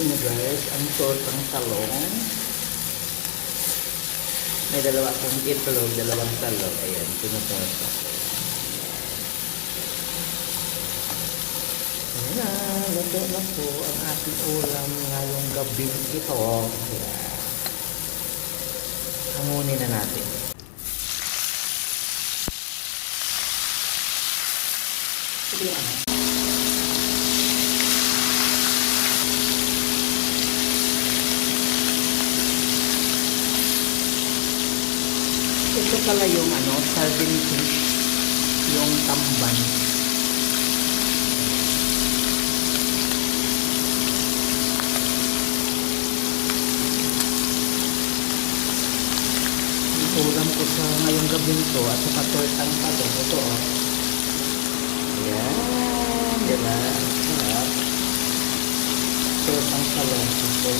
Ito na guys, ang tortang talong. May dalawa akong itlog, dalawang talong. Ayan, tinutorta ko. Ayan na, luto na po ang ating ulam ngayong gabing ito. Ayan. Hangunin na natin. Sige, ano? Ito pala yung sardine fish, yung tamban. Ang ulam ko sa ngayong gabi nito at saka tortang talong. Ito Ayan, diba? Sarap. Tortang talong. Ito